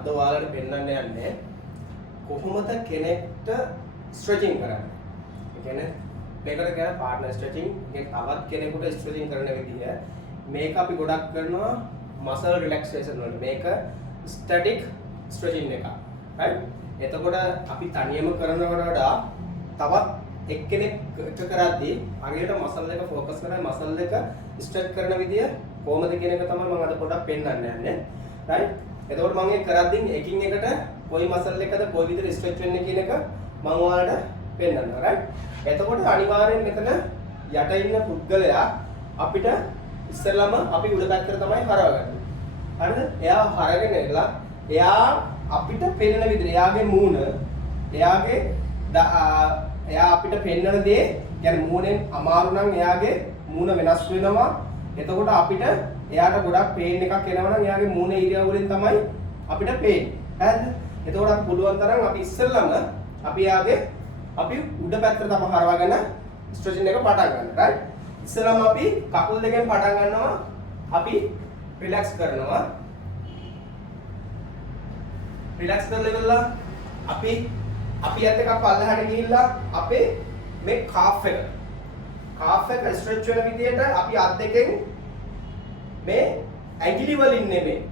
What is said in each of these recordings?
අද ඔයාලට පෙන්වන්න යන්නේ කොහොමද කෙනෙක්ට ස්ට්‍රෙචින් කරන්නේ. ඒ කියන්නේ මේකට කියන පාර්ට්නර් ස්ට්‍රෙචින්. ඒක තවත් කෙනෙකුට ස්ට්‍රෙචින් කරන විදිය. මේක අපි ගොඩක් කරනවා මසල් රිලැක්සේෂන් වලට. මේක ස්ටැටික් ස්ට්‍රෙචින් එක. right? එතකොට අපි තනියම කරනවට වඩා තවත් එක්කෙනෙක් එක කරද්දී හරියට මසල් එක ફોකස් කරලා මසල් එක ස්ට්‍රෙච් කරන විදිය කොහොමද කියන එක තමයි මම අද පොඩ්ඩක් පෙන්නන්න යන්නේ. right? එතකොට මම ඒක කරද්දී එකින් එකට කොයි මසල් එකද කොයි විදිහට ස්ට්‍රෙච් වෙන්නේ කියන එක මම ඔයාලට පෙන්නනවා. right? එතකොට අනිවාර්යෙන් මෙතන යට ඉන්න පුද්ගලයා අපිට ඉස්සෙල්ලාම අපි උඩ පැත්තට තමයි හරවගන්නේ. හරිද? එයා හරගෙන ඉඳලා එයා අපිට පෙන්නන විදිහට එයාගේ මූණ එයා අපිට පෙන්නන දේ يعني මූණෙන් අමාරු නම් එයාගේ මූණ වෙනස් වෙනවා. එතකොට අපිට එයාට ගොඩක් පේන් එකක් එනවා නම් එයාගේ මූණ ඉරියව් වලින් තමයි අපිට පේන්නේ. හරිද? එතකොට අපි පුළුවන් තරම් අපි ඉස්සෙල්ලාම අපි උඩ පැත්තට තමයි හරවගෙන ස්ට්‍රෙචින් එක පටන් ගන්න. right? ඉස්සෙල්ලාම අපි කකුල් දෙකෙන් පටන් ගන්නවා. අපි රිලැක්ස් කරනවා. රිලැක්ස් කරලා අපි අත් එකක් පල්ලෙහාට ගිහිල්ලා අපේ මේ කාෆ් එක ස්ට්‍රෙච් වෙන විදිහට අපි අත් දෙකෙන් මේ ඇඟිලි වලින් නෙමෙයි.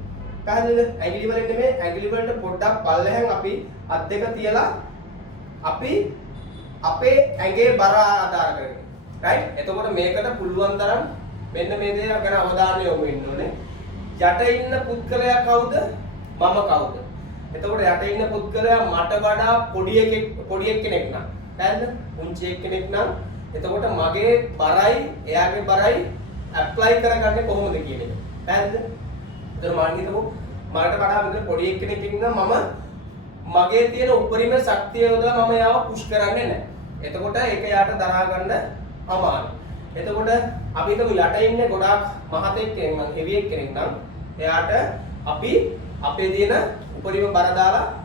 පැහැදිලිද? ඇඟිලි වලින් නෙමෙයි. ඇඟිලි වලට පොඩ්ඩක් පල්ලෙහෙන් අපි අත් දෙක තියලා අපි අපේ ඇඟේ බර ආධාර කරගෙන. right? එතකොට මේකට පුළුවන් තරම් මෙන්න මේ දේ ගැන අවධානය යොමු වෙන්න ඕනේ. යට ඉන්න පුද්ගලයා කවුද? මම කවුද? එතකොට යට ඉන්න පුද්ගලයා මට වඩා පොඩි එක්කෙනෙක් නම් පැහැදිලිද? පුංචි එක්කෙනෙක් නම් එතකොට මගේ බරයි එයාගේ බරයි ඇප්ලයි කරගන්නේ කොහොමද කියන එක. පැහැදිලිද? එතන මම හිතමු මට වඩා මෙතන පොඩි එක්කෙනෙක් ඉන්නවා මම මගේ තියෙන උපරිම ශක්තිය යොදලා මම යාව පුෂ් කරන්නේ නැහැ. එතකොට ඒක යාට දරා ගන්න අමාරුයි. එතකොට අපි හිතමු යට ඉන්නේ ගොඩාක් මහතෙක් කෙනෙක් නම් හෙවි එක්කෙනෙක් නම් එයාට අපි අපේ තියෙන උපරිම බර දාලා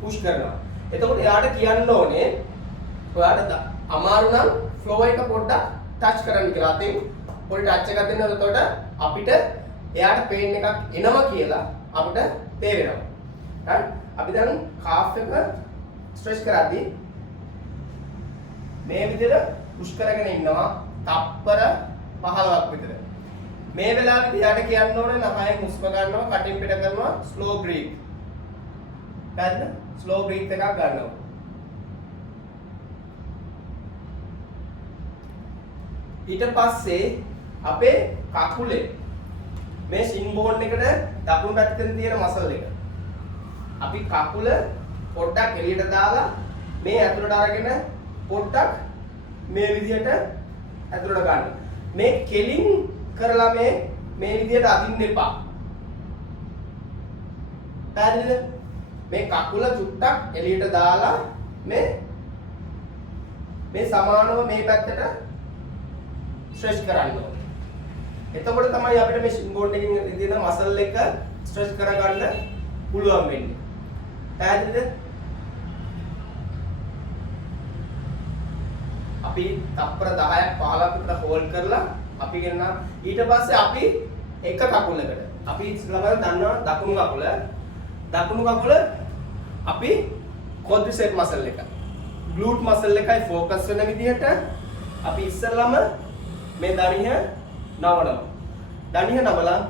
පුෂ් කරනවා. එතකොට එයාට කියන්න ඕනේ ඔයාට අමාරු නම් ෆ්ලෝ එක පොඩ්ඩක් ටච් කරන්න කියලා. අතින් පොඩි ටච් එකක් දෙන්න. එතකොට අපිට එයාට පේන් එකක් එනවා කියලා අපිට තේරෙනවා. හරි? අපි දැන් කාෆ් එක ස්ට්‍රෙච් කරද්දී මේ විදිහට පුෂ් කරගෙන ඉන්නවා තප්පර 15ක් විතර. මේ වෙලාවේදී යාට කියන්න ඕනේ නහයෙන් හුස්ම ගන්නවා කටින් පිට කරනවා ස්ලෝ බ්‍රීත්. හරිද? ස්ලෝ බ්‍රීත් එකක් ගන්නවා. ඊට පස්සේ අපේ කකුලේ මේ ෂින් බෝන් එකට දකුණු පැත්තෙන් තියෙන මසල් එක අපි කකුල පොඩ්ඩක් එළියට දාලා මේ ඇතුළට අරගෙන පොඩ්ඩක් මේ විදිහට ඇතුළට ගන්න. මේ කෙලින් කරලා මේ විදිහට අදින්න එපා. පැහැදිලිද? මේ කකුල චුට්ටක් එළියට දාලා මේ සමානව මේ පැත්තට ස්ට්‍රෙච් කරන්න ඕනේ. එතකොට තමයි අපිට මේ ෂින් බෝන් එකකින් තියෙන මසල් එක ස්ට්‍රෙච් කරගන්න පුළුවන් වෙන්නේ. පැහැදිලිද? අපි තප්පර 10ක් 15ක් විතර හෝල්ඩ් කරලා අපි ගෙන්න ඊට පස්සේ අපි එක කකුලකට අපි ඉස්සෙල්ලාම දන්නවා දකුණු කකුල අපි quadricep muscle එක glute muscle එකයි ફોකස් වෙන විදිහට අපි ඉස්සෙල්ලාම මේ දණිහ නවලා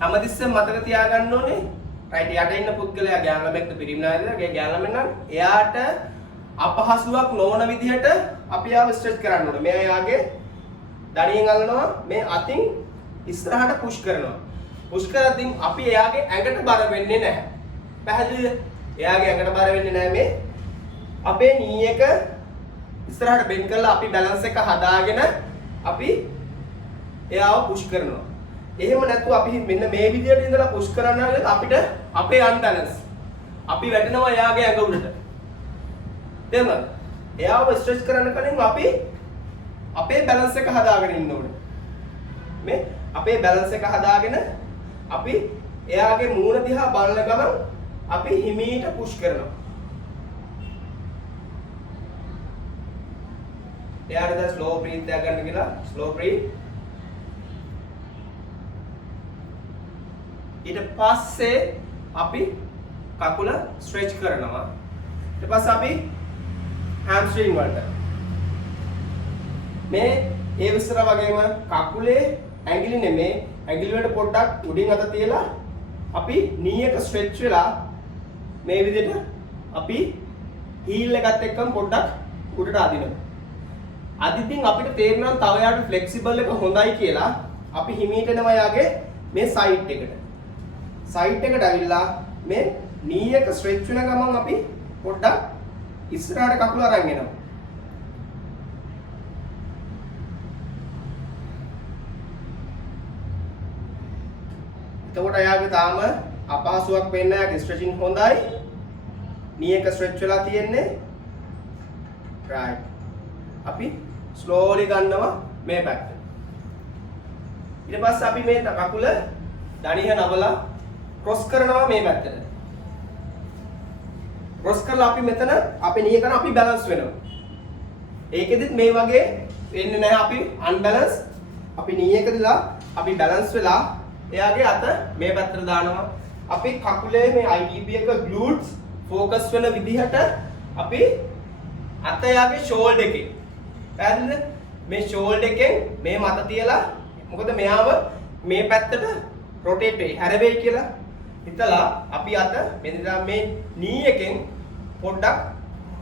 හැමතිස්සෙම මතක තියාගන්න ඕනේ right යට ඉන්න පුද්ගලයා ගෑනු ළමෙක්ද පිරිමි ළමයෙක්ද ගෑනු ළමෙක් නම් එයාට අපහසුයක් නොවන විදිහට අපි ආව ස්ට්‍රෙච් කරන්න ඕනේ. මේ යාගේ දණියෙන් අල්ලනවා මේ අතින් ඉස්සරහට පුෂ් කරනවා. පුෂ් කරද්දී අපි එයාගේ ඇඟට බර වෙන්නේ නැහැ. පැහැදිලිද? එයාගේ ඇඟට බර වෙන්නේ නැහැ මේ අපේ නී එක ඉස්සරහට බෙන්ඩ් කරලා අපි බැලන්ස් එක හදාගෙන අපි එයාව පුෂ් කරනවා. එහෙම නැතුව අපි මෙන්න මේ විදිහට ඉඳලා පුෂ් කරන්න නම් අපිට අපේ අන්බැලන්ස් අපි වැටෙනවා එයාගේ ඇඟ උඩට. තේරුණාද? එයාව ස්ට්‍රෙච් කරන්න කලින් අපි අපේ බැලන්ස් එක හදාගෙන ඉන්න ඕනේ. මේ අපේ බැලන්ස් එක හදාගෙන අපි එයාගේ මූණ දිහා බලන ගමන් අපි හිමීට පුෂ් කරනවා. එයාට දැන් ස්ලෝ බ්‍රීත් එකක් ගන්න කියලා ස්ලෝ බ්‍රීත්. ඊට පස්සේ අපි කකුල ස්ට්‍රෙච් කරනවා. ඊට පස්සේ අපි හැම්ස්ට්‍රින්ග් වලට මේ ඒ විස්තර වගේම කකුලේ ඇඟිලි නෙමේ ඇඟිලි වලට පොඩ්ඩක් උඩින් අත තියලා අපි knee එක ස්ට්‍රෙච් වෙලා මේ විදිහට අපි heel එකත් එක්කම පොඩ්ඩක් උඩට අදිනවා. අදිටින් අපිට තේරෙනවා තව යාට ෆ්ලෙක්සිබල් එක හොඳයි කියලා අපි හිමීට එනවා යාගේ මේ සයිඩ් එකට. සයිඩ් එකට ඇවිල්ලා මේ knee එක ස්ට්‍රෙච් වෙන ගමන් අපි පොඩ්ඩක් ඉස්සරහට කකුල අරන් එනවා. එතකොට යාගේ තාම අපහසුයක් වෙන්නේ නැහැ. යාගේ ස්ට්‍රෙචින් හොඳයි. knee එක ස්ට්‍රෙච් වෙලා තියෙන්නේ. right. අපි slowly ගන්නවා මේ පැත්ත. ඊට පස්සේ අපි මේ කකුල දණිය නවලා ක්‍රොස් කරනවා මේ පැත්තට. ක්‍රොස් කරලා අපි මෙතන අපි knee කරන අපි බැලන්ස් වෙනවා. ඒකෙදිත් මේ වගේ වෙන්නේ නැහැ අපි අන්බැලන්ස්. අපි knee එකදලා අපි බැලන්ස් වෙලා එයාගේ අත මේ පැත්තට දානවා. අපි කකුලේ මේ IDP එක glutes ફોකස් වෙන විදිහට අපි අත යාගේ ෂෝල්ඩර් එකේ. පැහැදිලිද? මේ ෂෝල්ඩර් එකෙන් මේ මත තියලා මොකද මෙයාව මේ පැත්තට රොටේට් වෙයි හැරෙයි කියලා හිතලා අපි අත මෙන්න මේ knee එකෙන් පොඩ්ඩක්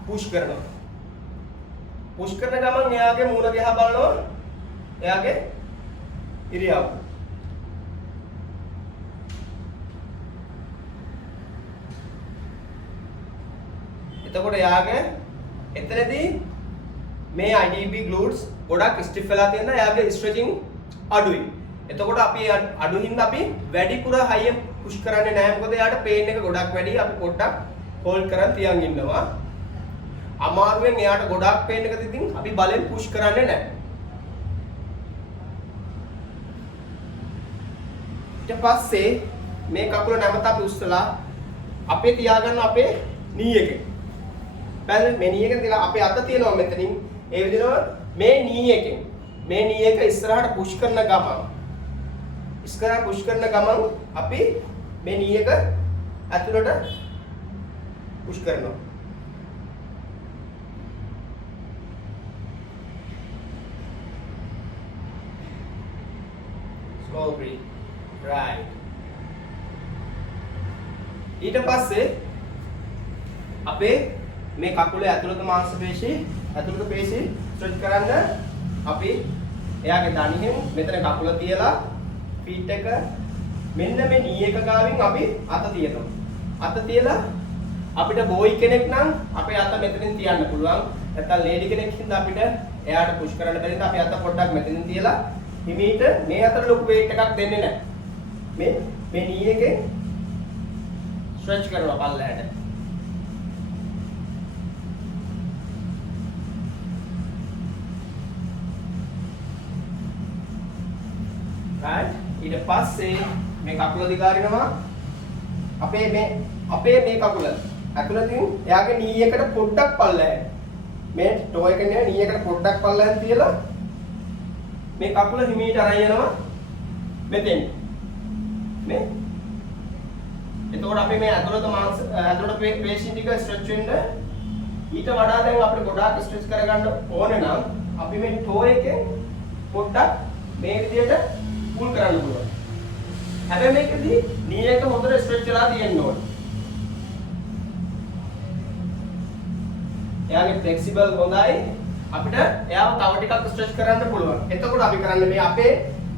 පුෂ් කරනවා. පුෂ් කරන ගමන් එයාගේ මූණ දිහා බලනවා. එයාගේ ඉරියව්ව. එතකොට යාගේ එතනදී මේ IDP glutes ගොඩක් ස්ටිෆ් වෙලා තියෙන යාගේ ස්ට්‍රෙචින් අඩුයි. එතකොට අපි අඩු හින්දා අපි වැඩිපුර හයියෙන් පුෂ් කරන්නේ නැහැ. මොකද යාට පේන් එක ගොඩක් වැඩි. අපි පොඩ්ඩක් හෝල්ඩ් කරන් තියන් ඉන්නවා. අමාරුවෙන් එයාට ගොඩක් පේන් එක තිතින් අපි බලෙන් පුෂ් කරන්නේ නැහැ. ඊට පස්සේ මේ කකුල නැවත අපි උස්සලා අපේ තියාගන්න අපේ knee එකේ. බැලුවොත් මේ knee එකෙන් තියලා අපේ අත තියෙනවා මෙතනින්. ඒ විදිහම මේ knee එකෙන් මේ knee එක ඉස්සරහට පුෂ් කරන ගමන් ඉස්සරහට පුෂ් කරන ගමන් අපි මේ knee එක ඇතුළට පුෂ් කරනවා. slow breathe. right. ඊට පස්සේ අපේ මේ කකුලේ ඇතුළත මාංශ පේශී ඇතුළත පේශී ස්ට්‍රෙච් කරන්න අපි එයාගේ දණිහෙන් මෙතන කකුල තියලා ෆීට් එක මෙන්න මේ knee එක ගාවින් අපි අත තියනවා. අත තියලා අපිට බෝයි කෙනෙක් නම් අපේ අත මෙතනින් තියන්න පුළුවන්. නැත්නම් ලේඩි කෙනෙක් හින්දා අපිට එයාට පුෂ් කරන්න බැරි නිසා අපි අත පොඩ්ඩක් මෙතනින් තියලා හිමීට මේ අතර ලොකු weight එකක් දෙන්නේ නැහැ. මේ knee එකෙන් ස්ට්‍රෙච් කරනවා පල්ලෙහාට. right. ඊට පස්සේ මේ කකුල දිගාරිනවා. අපේ මේ කකුල ඇතුළතින් එයාගේ knee එකට පොඩ්ඩක් පල්ලෙහාට. මේ toe එක නේ knee එකට පොඩ්ඩක් පල්ලෙහාට තියලා මේ කකුල හිමීට අරන් යනවා මෙතෙන්. මේ එතකොට අපි මේ ඇතුළත ඇතුළත පේශීන් ටික ස්ට්‍රෙච් වෙන්න ඊට වඩා දැන් අපිට ගොඩාක් ස්ට්‍රෙච් කරගන්න ඕනේ නම් අපි මේ toe එකෙන් පොඩ්ඩක් මේ විදිහට පුල් කරන්න පුළුවන්. හැබැයි මේකදී knee එක හොඳට ස්ට්‍රෙච් වෙලා තියෙන්න ඕනේ. එයාගේ ෆ්ලෙක්සිබල් හොඳයි. අපිට එයාව තව ටිකක් ස්ට්‍රෙච් කරන්න පුළුවන්. එතකොට අපි කරන්නේ මේ අපේ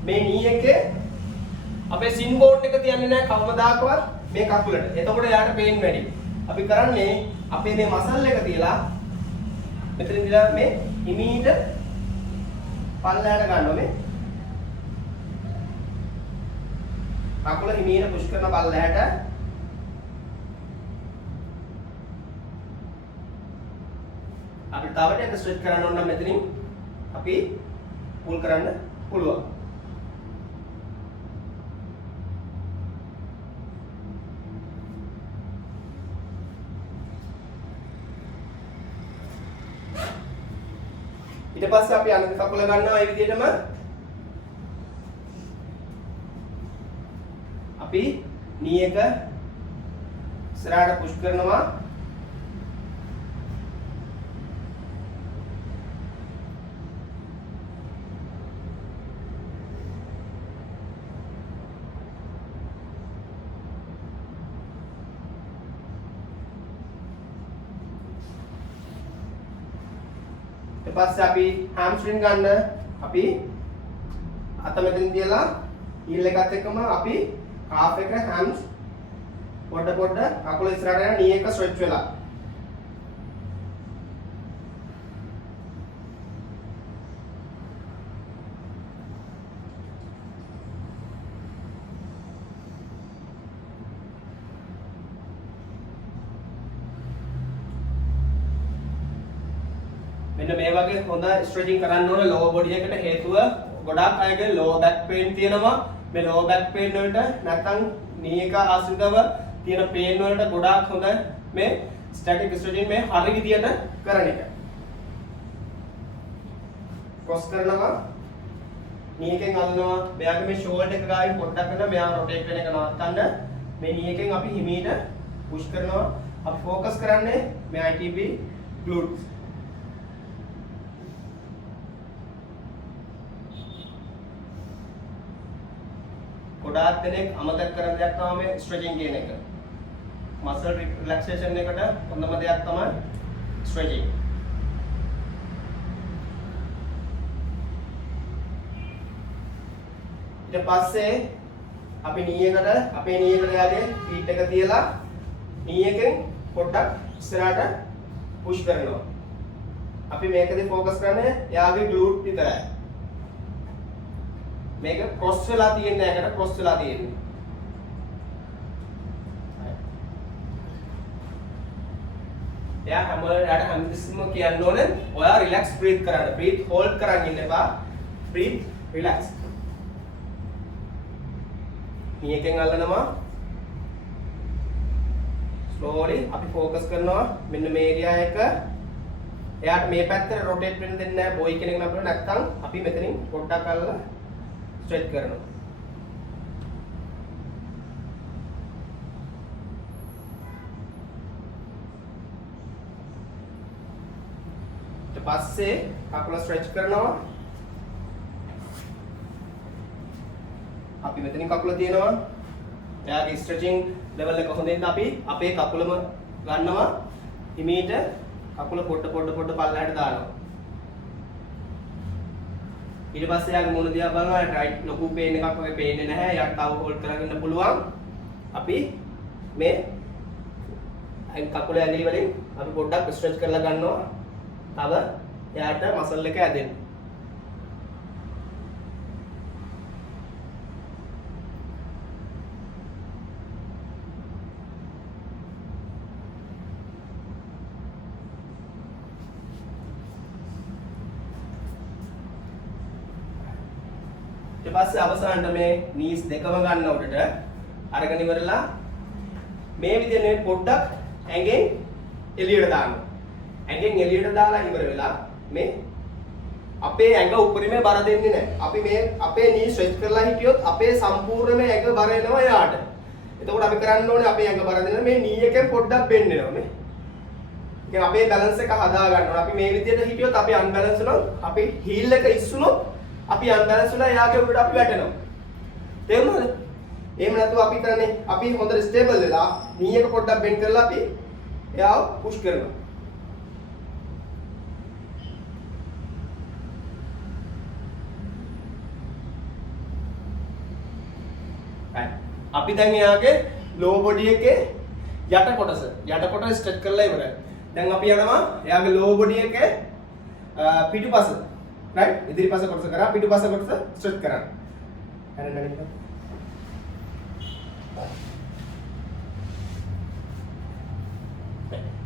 මේ knee එකේ අපේ සින් බෝන් එක තියන්නේ නැහැ කවමදාකවත් මේ කකුලට. එතකොට එයාට පේන් වැඩි. අපි කරන්නේ අපේ මේ මසල් එක තියලා මෙතන ඉඳලා මේ හිමීට පල්ලෙහාට ගන්නවා මේ. කකුල හිමීට පුෂ් කරන පල්ලෙහාට. අපි තව ටිකක් ස්ට්‍රෙච් කරන්න ඕන නම් මෙතනින් අපි පුල් කරන්න පුළුවන්. ඊට පස්සේ අපි අනිත් කකුල ගන්නවා මේ විදිහටම අපි knee එක ඉස්සරහට පුෂ් කරනවා. ඊට පස්සේ අපි hamstring ගන්න අපි අත මෙතන තියලා heel එකත් එක්කම අපි calf එක hams පොඩ කකුල ඉස්සරහට යන knee එක stretch වෙලා මෙන්න මේ වගේ හොඳ ස්ට්‍රෙචින් කරන්න ඕනේ lower body එකට හේතුව ගොඩාක් අයගේ lower back pain තියෙනවා මේ lower back pain වලට නැත්නම් knee එක ආශ්‍රිතව තියෙන pain වලට ගොඩාක් හොඳ මේ static stretching මේ හරි විදියට කරන එක cross කරනවා knee එකෙන් අල්ලනවා මෙයාගේ මේ shoulder එක ගාවින් පොඩ්ඩක් කරලා මෙයා rotate වෙන එක නවත්තන්න මේ knee එකෙන් අපි හිමීට push කරනවා අපි focus කරන්නේ මේ ITB glutes ගොඩාක් දෙනෙක් අමතක කරන දෙයක් තමයි මේ ස්ට්‍රෙචින් කියන එක. මසල් රිලැක්සේෂන් එකට හොඳම දෙයක් තමයි ස්ට්‍රෙචින්. ඊට පස්සේ අපි knee එකට අපේ knee එකට යාගේ feet එක තියලා knee එකෙන් පොඩ්ඩක් ඉස්සරහට push කරනවා. අපි මේකදී focus කරන්නේ යාගේ glute විතරයි. මේක ක්‍රොස් වෙලා තියෙන්නේ නැකට ක්‍රොස් වෙලා තියෙන්නේ. එයා හැමතිස්සෙම කියන්න ඕනේ ඔයා රිලැක්ස් බ්‍රීත් කරන්න. බ්‍රීත් හෝල්ඩ් කරන් ඉන්න එපා. බ්‍රීත් රිලැක්ස්. knee එකෙන් අල්ලනවා. ස්ලෝලි අපි ફોකස් කරනවා මෙන්න මේ ඒරියා එක. එයාට මේ පැත්තට රොටේට් වෙන්න දෙන්නේ නැහැ. බොයි කෙනෙක් නම් අපිට නැත්තම් අපි මෙතනින් පොඩ්ඩක් අල්ලලා स्ट्रेच करना तो पास से ककुल स्ट्रेच करना අපි මෙතනින් කකුල තියනවා එයාගේ ස්ට්‍රෙචින් ලෙවල් එක හොඳින් අපි අපේ කකුලම ගන්නවා හිමීට කකුල පොඩ පල්ලහැට දානවා ඊට පස්සේ යාගේ මුණ දිහා බලනවා රයිට් ලොකු පේන් එකක් වගේ පේන්නේ නැහැ යාට තව හෝල්ඩ් කරගෙන ඉන්න පුළුවන් අපි මේ කකුල ඇඟිලි වලින් අපි පොඩ්ඩක් ස්ට්‍රෙච් කරලා ගන්නවා තව යාට මසල් එක ඇදෙන්න ඊට පස්සේ අවසානට මේ නීස් දෙකම ගන්න උඩට අරගෙන ඉවරලා මේ විදිහට මේ පොඩ්ඩක් ඇඟෙන් එළියට දානවා. ඇඟෙන් එළියට දාලා ඉවර වෙලා මේ අපේ ඇඟ උඩරිමේ බර දෙන්නේ නැහැ. අපි මේ අපේ නී ස්ට්‍රෙච් කරලා හිටියොත් අපේ සම්පූර්ණ මේ ඇඟ බර එනවා යාට. එතකොට අපි කරන්න ඕනේ අපේ ඇඟ බර දෙන්න මේ නී එකෙන් පොඩ්ඩක් බෙන්ඩ් වෙනවා මේ. ඉතින් අපේ බැලන්ස් එක හදා ගන්න ඕනේ. අපි මේ විදිහට හිටියොත් අපි අන්බැලන්ස් වුණොත් අපි හීල් එක ඉස්සුනොත් අපි අන්බැලන්ස් වෙලා යාගේ උඩට අපි වැටෙනවා. තේරුණාද? එහෙම නැතුව අපි කරන්නේ අපි හොඳට ස්ටේබල් වෙලා නී එක පොඩ්ඩක් බෙන්ඩ් කරලා අපි එයාව පුෂ් කරනවා. අපි දැන් එයාගේ ලෝ බොඩි එකේ යට කොටස ස්ට්‍රෙච් කරලා ඉවරයි. දැන් අපි යනවා එයාගේ ලෝ බොඩි එකේ පිටුපස right ඉදිරිපස කොටස කරා පිටුපස කොටස ස්ට්‍රෙච් කරන්න. හරිද?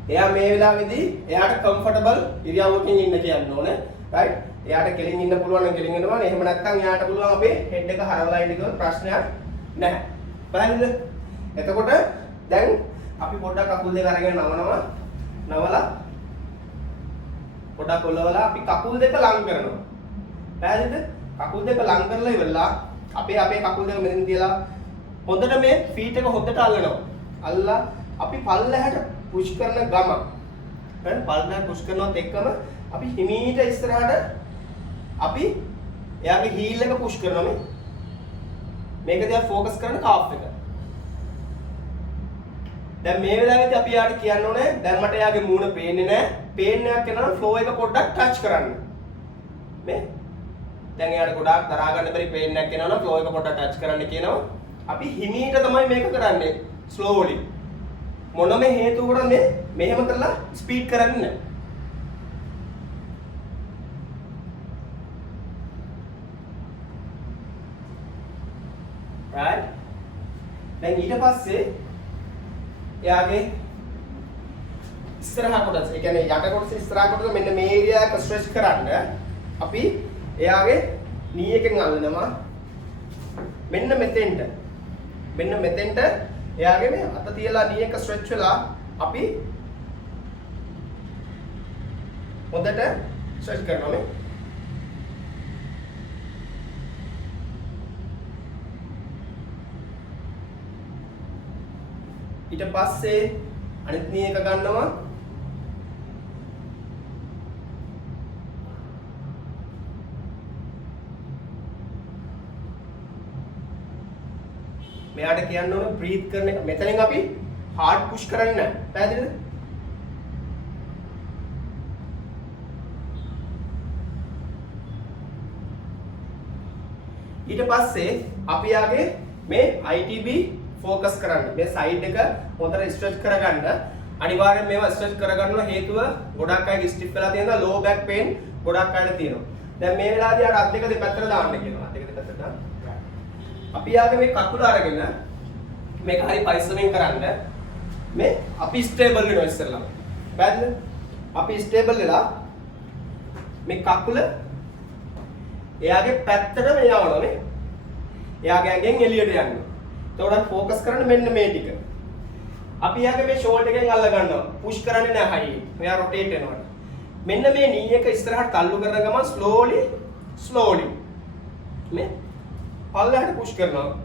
එයා මේ වෙලාවේදී එයාට කම්ෆර්ටබල් ඉරියව්වකින් ඉන්න කියන්න ඕනේ right එයාට කෙලින් ඉන්න පුළුවන් නම් කෙලින් ඉන්නවා එහෙම නැත්නම් එයාට පුළුවන් අපේ හෙඩ් එක හරවලා ඉන්න කිව්වොත් ප්‍රශ්නයක් නැහැ. බලන්නද? එතකොට දැන් අපි පොඩ්ඩක් කකුල් දෙක අරගෙන නවලා පොඩ්ඩක් ඔලවලා අපි කකුල් දෙක ලං කරනවා. පැහැදිලිද? කකුල් දෙක ලං කරලා ඉවරලා අපේ කකුල් දෙක මෙතන තියලා හොඳට මේ ෆීට් එක හොඳට අල්ලනවා. අල්ලලා අපි පල්ලෙහාට පුෂ් කරන ගම හරි පල්ලෙහාට පුෂ් කරනවත් එක්කම අපි හිමීට ඉස්සරහට අපි එයාගේ හීල් එක පුෂ් කරනවා මේ. මේක දිහා ફોකස් කරන කාෆ් එක. දැන් මේ වෙලාවේදී අපි යාට කියන්න ඕනේ දැන් මට එයාගේ මූණ පේන්නේ නැහැ. පේන්නේ නැක් කරනවා ෆ්ලෝ එක පොඩ්ඩක් ටච් කරන්න. මේ දැන් එයාට ගොඩාක් දරා ගන්න බැරි පේන්නේ නැක් කරනවා ෆ්ලෝ එක පොඩ්ඩක් ටච් කරන්න කියනවා. අපි හිමීට තමයි මේක කරන්නේ ස්ලෝලි. මොනම හේතුවකට මේ මෙහෙම කරලා ස්පීඩ් කරන්නේ නැහැ. right දැන් ඊට පස්සේ එයාගේ ඉස්සරහා කොටස ඒ කියන්නේ යට කොටස ඉස්සරහා කොටස මෙන්න මේ ඒරියා එක ස්ට්‍රෙච් කරන්න අපි එයාගේ නී එකෙන් අල්ලනවා මෙන්න මෙතෙන්ට එයාගේ මේ අත තියලා නී එක ස්ට්‍රෙච් වෙලා අපි හොඳට ස්ට්‍රෙච් කරනවා මේ ඊට පස්සේ අනිත් නී එක ගන්නවා මෙයාට කියන්න ඕන බ්‍රීත් කරන එක මෙතනින් අපි හાર્ඩ් පුෂ් කරන්නේ නැහැ පැහැදිලිද ඊට පස්සේ අපි යාගේ මේ ITB ફોકસ කරන්න මේ සයිඩ් එක හොඳට ස්ට්‍රෙච් කරගන්න අනිවාර්යෙන් මේවා ස්ට්‍රෙච් කරගන්න හේතුව ගොඩක් අයගේ ස්ටිෆ් වෙලා තියෙනවා ලෝ බෑක් පේන් ගොඩක් අයට තියෙනවා දැන් මේ වෙලාවදී අර අත් දෙක දෙපැත්තට දාන්න කියනවා අත් දෙක දෙපැත්තට දාන්න අපි යාගේ මේ කකුල අරගෙන මේක හරි පරිස්සමෙන් කරන්න මේ අපි ස්ටේබල් වෙනවා ඉස්සෙල්ලා බෑද්ද අපි ස්ටේබල් වෙලා මේ කකුල එයාගේ පැත්තට මේ යවනවා මේ එයාගේ ඇඟෙන් එළියට යනවා එතකොට ફોકસ කරන්න මෙන්න මේ ටික. අපි යාගේ මේ ෂෝල්ඩර් එකෙන් අල්ල ගන්නවා. පුෂ් කරන්නේ නැහැ හයි. මෙයා රොටේට් වෙනවා. මෙන්න මේ නී එක ඉස්සරහට තල්ලු කරන ගමන් ස්ලෝලි මේ පල්ලෙහාට පුෂ් කරනවා.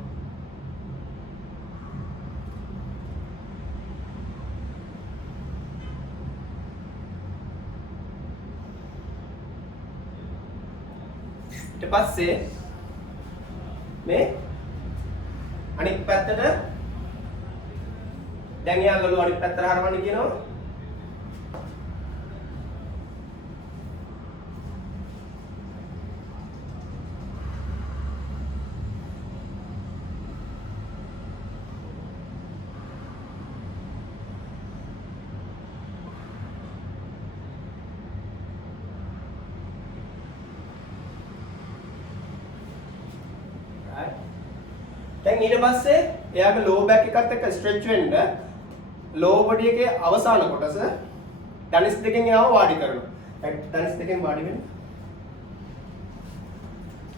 ඊට පස්සේ මේ අනිත් පැත්තට දැන් එයා ගලුව අනිත් පැත්තට හරවන්න කියනවා දැන් ඊට පස්සේ එයාගේ ලෝ බෑක් එකත් එක්ක ස්ට්‍රෙච් වෙන්න ලෝ බොඩි එකේ අවසාන කොටස ධනිස් දෙකෙන් එයාව වාඩි කරනවා. ධනිස් දෙකෙන් වාඩි වෙන්න.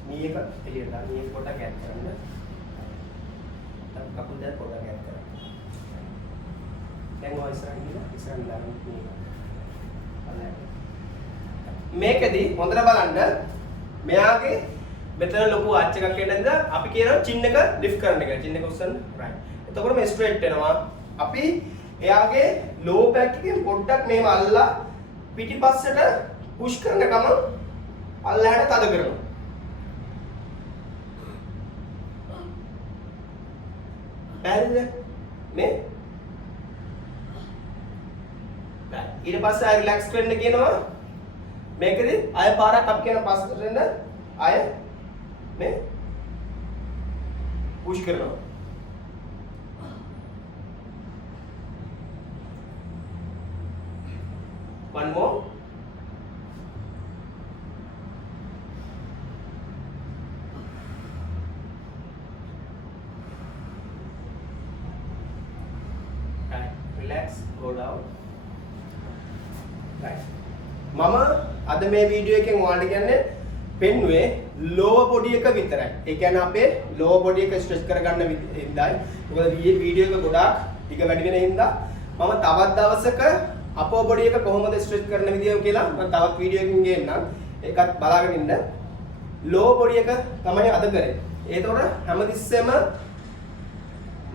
නී එක එළියට දාන්න. නී එක පොඩ්ඩක් ඈත් කරන්න. කකුල් දෙක පොඩ්ඩක් ඈත් කරන්න. දැන් ඔය ඉස්සරහින් දාන්න නී එක. මේකෙදි හොඳට බලන්න මෙයාගේ මෙතන ලොකු ආච් එකක් එන්නද අපි කියනවා චින් එක ලිෆ්ට් කරන්න කියලා. චින් එක උස්සන්න. රයිට්. එතකොට මේ ස්ට්‍රේට් වෙනවා. අපි එයාගේ ලෝ බෑක් එකෙන් පොඩ්ඩක් මේව අල්ලලා පිටිපස්සට පුෂ් කරන ගමන් අල්ලහැට තද කරනවා. පැහැදිලිද? මේ ඊට පස්සේ ආය රිලැක්ස් වෙන්න කියනවා. මේකෙදි ආය පාරක් අපි කියන පස්සට එන්න ආය में पुश करना one more right relax go down right මම අද මේ වීඩියෝ එකෙන් ඔයාලට කියන්නේ පෙන්නුවේ ලෝව බොඩි එක විතරයි. ඒ කියන්නේ අපේ ලෝව බොඩි එක ස්ට්‍රෙච් කරගන්න හින්දායි. මොකද වීඩියෝ එක ගොඩාක් ටික වැඩි වෙන හින්දා මම තවත් දවසක අපෝ බොඩි එක කොහොමද ස්ට්‍රෙච් කරන විදිය කියලා මම තවත් වීඩියෝ එකකින් ගේන්නම්. ඒකත් බලාගෙන ඉන්න. ලෝව බොඩි එක තමයි අද කරේ. ඒතකොට හැමතිස්සෙම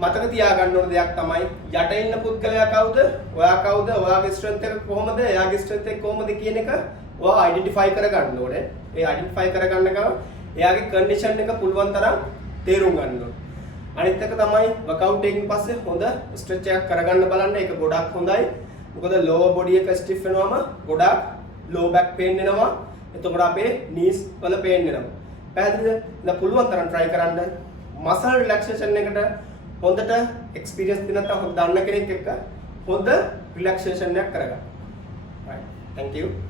මතක තියාගන්න ඕන දෙයක් තමයි යට ඉන්න පුද්ගලයා කවුද? ඔයා කවුද? ඔයාගේ ස්ට්‍රෙන්ත් එක කොහොමද? එයාගේ ස්ට්‍රෙන්ත් එක කොහොමද කියන එක ඔයා අයිඩෙන්ටිෆයි කරගන්න ඕනේ. ඒ අයිඩෙන්ටිෆයි කරගන්න ගමන් එයාගේ කන්ඩිෂන් එක පුළුවන් තරම් තේරුම් ගන්න ඕනේ. අනිත් එක තමයි වර්කවුට් එකකින් පස්සේ හොඳ ස්ට්‍රෙච් එකක් කරගන්න බලන්න. ඒක ගොඩක් හොඳයි. මොකද ලෝවර් බොඩි එක ස්ටිෆ් වෙනවම ගොඩක් ලෝ බෑක් පේන් එනවා. එතකොට අපේ නීස් වල පේන් එනවා. පැහැදිලිද? දැන් පුළුවන් තරම් try කරන්න මසල් රිලැක්සේෂන් එකට හොඳට එක්ස්පීරියන්ස් තියෙන නැත්නම් හොඳ දන්න කෙනෙක් එක්ක හොඳ රිලැක්සේෂන් එකක් කරගන්න. right, thank you.